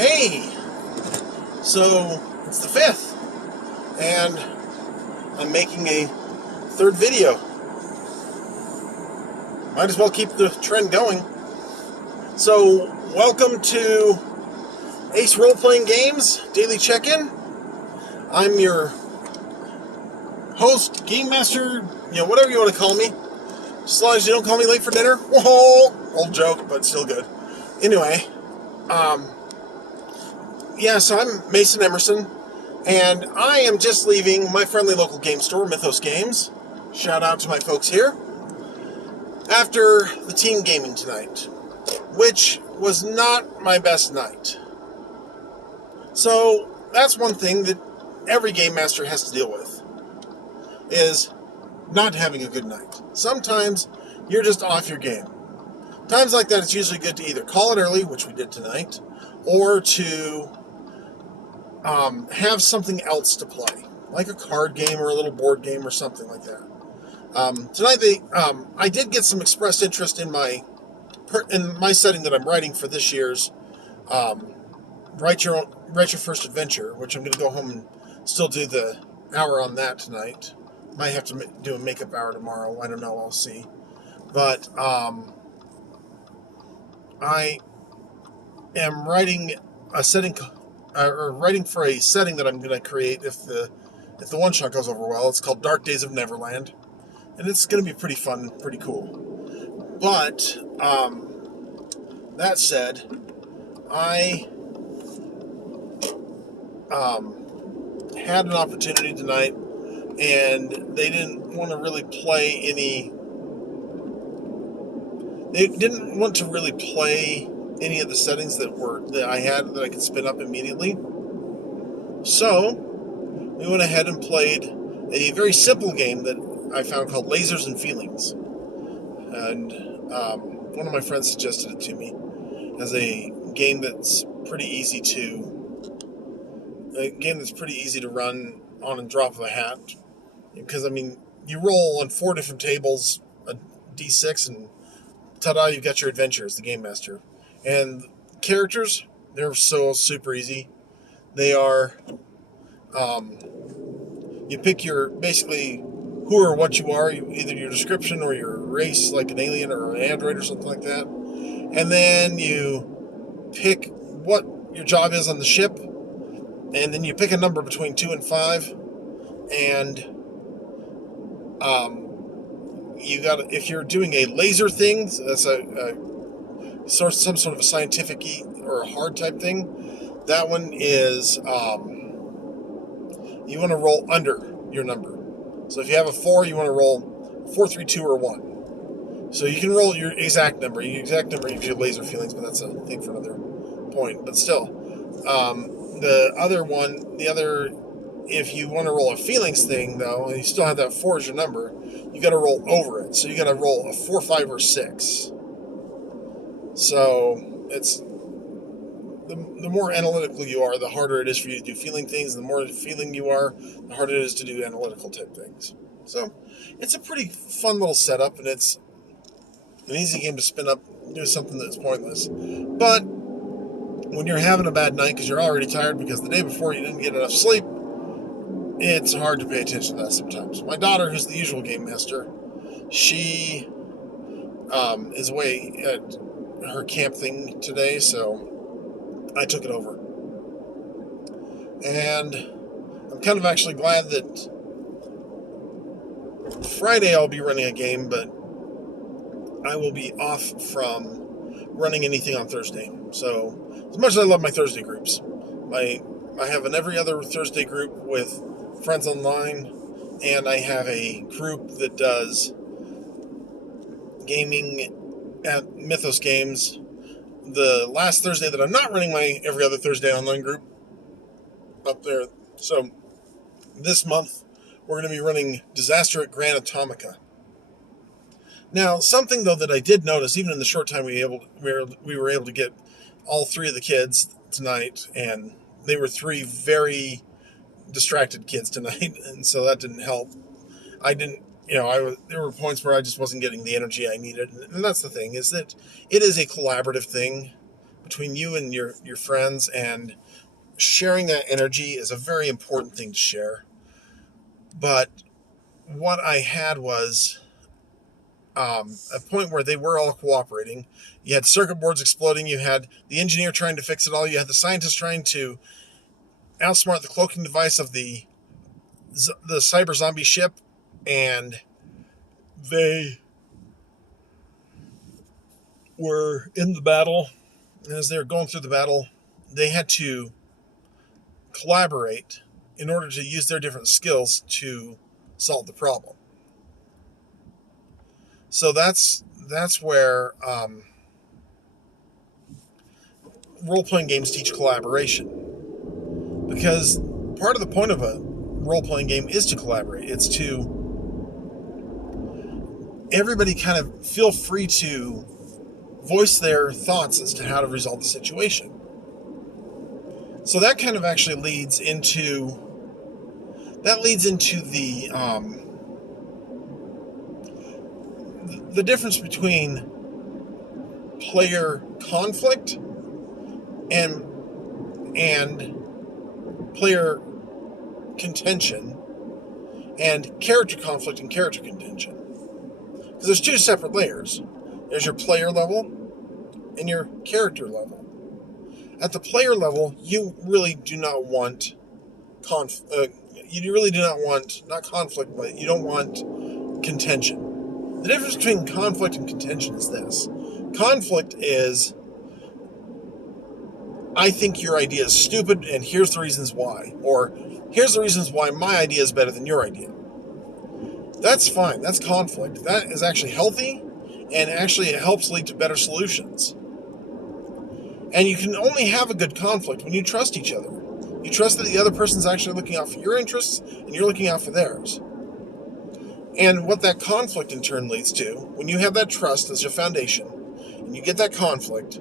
Hey, so it's the 5th, and I'm making a third video. Might as well keep the trend going. So, welcome to Ace Role Playing Games Daily Check-In. I'm your host, game master, whatever you want to call me. Just as long as you don't call me late for dinner. Whoa! Old joke, but still good. Anyway, so I'm Mason Emerson, and I am just leaving my friendly local game store, Mythos Games. Shout out to my folks here. After the team gaming tonight, which was not my best night. So that's one thing that every game master has to deal with, is not having a good night. Sometimes you're just off your game. Times like that, it's usually good to either call it early, which we did tonight, or to have something else to play, like a card game or a little board game or something like that. Tonight, I did get some expressed interest in my setting that I'm writing for this year's Write Your First Adventure, which I'm going to go home and still do the hour on that tonight. Might have to do a makeup hour tomorrow. I don't know. I'll see. But I am writing a setting, or writing for a setting that I'm going to create if the one shot goes over well. It's called Dark Days of Neverland, and it's going to be pretty fun, pretty cool. But that said, I had an opportunity tonight, and they didn't want to really play any. They didn't want to really play any of the settings that I had that I could spin up immediately. So we went ahead and played a very simple game that I found called Lasers and Feelings, and one of my friends suggested it to me as a game that's pretty easy to run on a drop of a hat, because you roll on 4 different tables a d6, and ta-da, you've got your adventure as the game master. And characters, they're so super easy. They are, you pick basically who or what you are, either your description or your race, like an alien or an android or something like that. And then you pick what your job is on the ship, and then you pick a number between 2 and 5, and if you're doing a laser thing, so that's some sort of a scientific or a hard type thing. That one is you want to roll under your number. So if you have a 4, you want to roll 4, 3, 2, or 1. So you can roll your exact number. Your exact number gives you laser feelings, but that's a thing for another point. But still, if you want to roll a feelings thing, though, and you still have that 4 as your number, you got to roll over it. So you got to roll a 4, 5, or 6. So it's the more analytical you are, the harder it is for you to do feeling things. The more feeling you are, the harder it is to do analytical type things. So it's a pretty fun little setup, and it's an easy game to spin up, do something that's pointless. But when you're having a bad night because you're already tired because the day before you didn't get enough sleep, it's hard to pay attention to that sometimes. My daughter, who's the usual game master, she is away at her camp thing today, so I took it over. And I'm kind of actually glad that Friday I'll be running a game, but I will be off from running anything on Thursday. So as much as I love my Thursday groups, I have an every other Thursday group with friends online, and I have a group that does gaming at Mythos Games. The last Thursday that I'm not running my every other Thursday online group up there. So this month we're going to be running Disaster at Grand Atomica. Now, something though that I did notice, even in the short time we were able to get all 3 of the kids tonight, and they were 3 very distracted kids tonight, and so that didn't help. There were points where I just wasn't getting the energy I needed, and that's the thing, is that it is a collaborative thing between you and your friends, and sharing that energy is a very important thing to share. But what I had was a point where they were all cooperating. You had circuit boards exploding. You had the engineer trying to fix it all. You had the scientist trying to outsmart the cloaking device of the cyber zombie ship, and they were in the battle. And as they were going through the battle, they had to collaborate in order to use their different skills to solve the problem. So that's where role-playing games teach collaboration, because part of the point of a role-playing game is to collaborate. It's to everybody kind of feel free to voice their thoughts as to how to resolve the situation. So that kind of actually leads into the difference between player conflict and player contention, and character conflict and character contention. Because there's two separate layers. There's your player level and your character level. At the player level, you really do not want not conflict, but you don't want contention. The difference between conflict and contention is this. Conflict is, I think your idea is stupid, and here's the reasons why. Or, here's the reasons why my idea is better than your idea. That's fine. That's conflict. That is actually healthy, and actually it helps lead to better solutions. And you can only have a good conflict when you trust each other. You trust that the other person's actually looking out for your interests, and you're looking out for theirs. And what that conflict in turn leads to, when you have that trust as your foundation, and you get that conflict,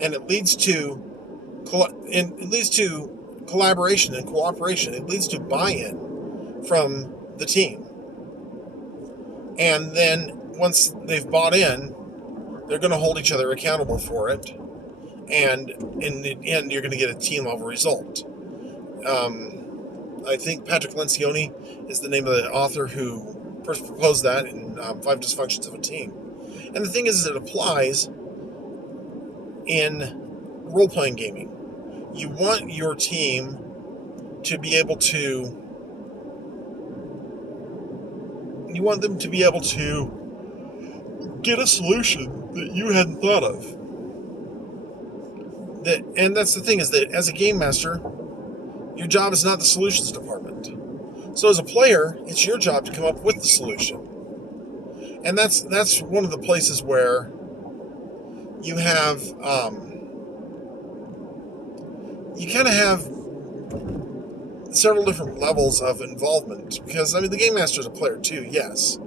and it leads to collaboration and cooperation. It leads to buy-in from the team. And then once they've bought in, they're going to hold each other accountable for it. And in the end, you're going to get a team-level result. I think Patrick Lencioni is the name of the author who first proposed that in 5 Dysfunctions of a Team. And the thing is, it applies in role-playing gaming. You want your team to be able to... You want them to be able to get a solution that you hadn't thought of. And that's the thing, is that as a game master, your job is not the solutions department. So as a player, it's your job to come up with the solution. And that's one of the places where you have... you kind of have several different levels of involvement, because, I mean, the game master is a player too, yes.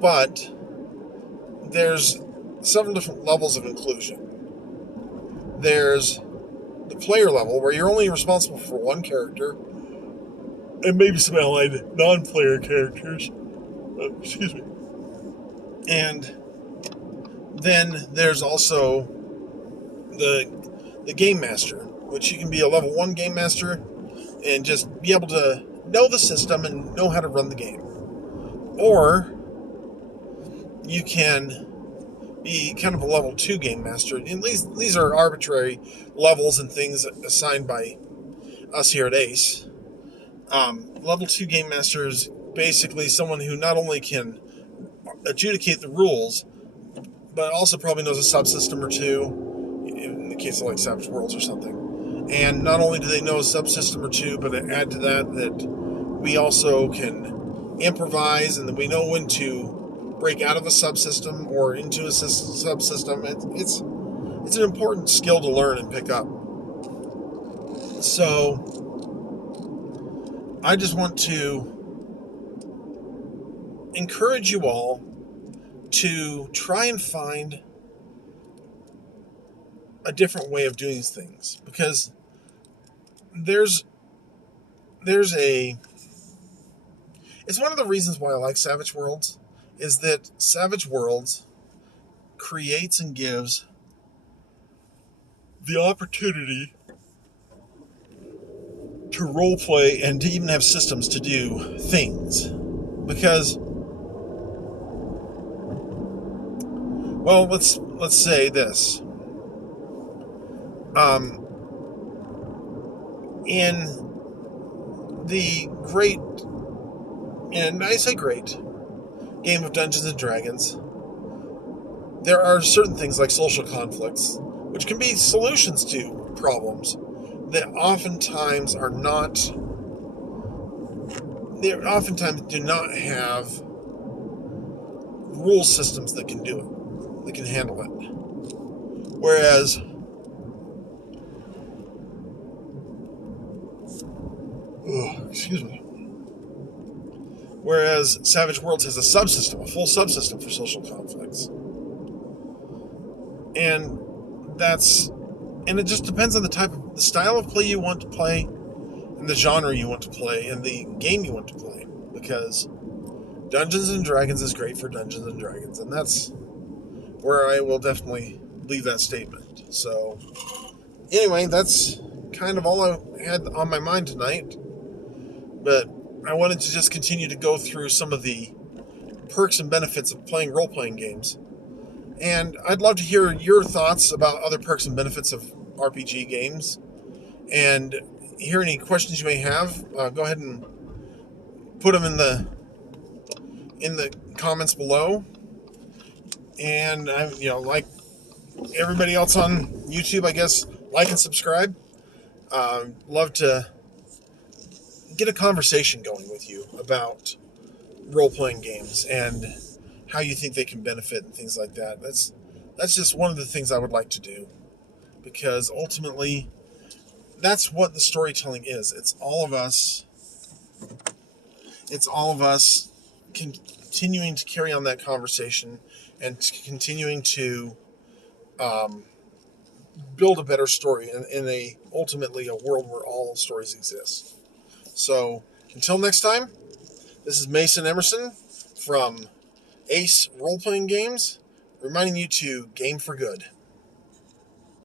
But there's several different levels of inclusion. There's the player level, where you're only responsible for one character, and maybe some allied non-player characters. Excuse me. And then there's also the game master, which you can be a level 1 game master and just be able to know the system and know how to run the game. Or you can be kind of a level 2 game master. And these are arbitrary levels and things assigned by us here at ACE. Level 2 game master is basically someone who not only can adjudicate the rules, but also probably knows a subsystem or two, in the case of like Savage Worlds or something. And not only do they know a subsystem or two, but add to that we also can improvise, and that we know when to break out of a subsystem or into a subsystem. It's an important skill to learn and pick up. So I just want to encourage you all to try and find a different way of doing things, because it's one of the reasons why I like Savage Worlds, is that Savage Worlds creates and gives the opportunity to role play and to even have systems to do things. Because, well, let's say this. In the great, and I say great, game of Dungeons and Dragons, there are certain things like social conflicts, which can be solutions to problems that oftentimes do not have rule systems that can do it, that can handle it. Whereas excuse me. Whereas Savage Worlds has a full subsystem for social conflicts. And it just depends on the style of play you want to play, and the genre you want to play, and the game you want to play. Because Dungeons and Dragons is great for Dungeons and Dragons, and that's where I will definitely leave that statement. So, anyway, that's kind of all I had on my mind tonight. But I wanted to just continue to go through some of the perks and benefits of playing role-playing games. And I'd love to hear your thoughts about other perks and benefits of RPG games. And hear any questions you may have. Go ahead and put them in the comments below. And like everybody else on YouTube, I guess, like and subscribe. Love to get a conversation going with you about role-playing games and how you think they can benefit and things like that. That's just one of the things I would like to do, because ultimately that's what the storytelling is. It's all of us continuing to carry on that conversation and continuing to build a better story in ultimately a world where all stories exist. So, until next time, this is Mason Emerson from Ace Role-Playing Games, reminding you to game for good.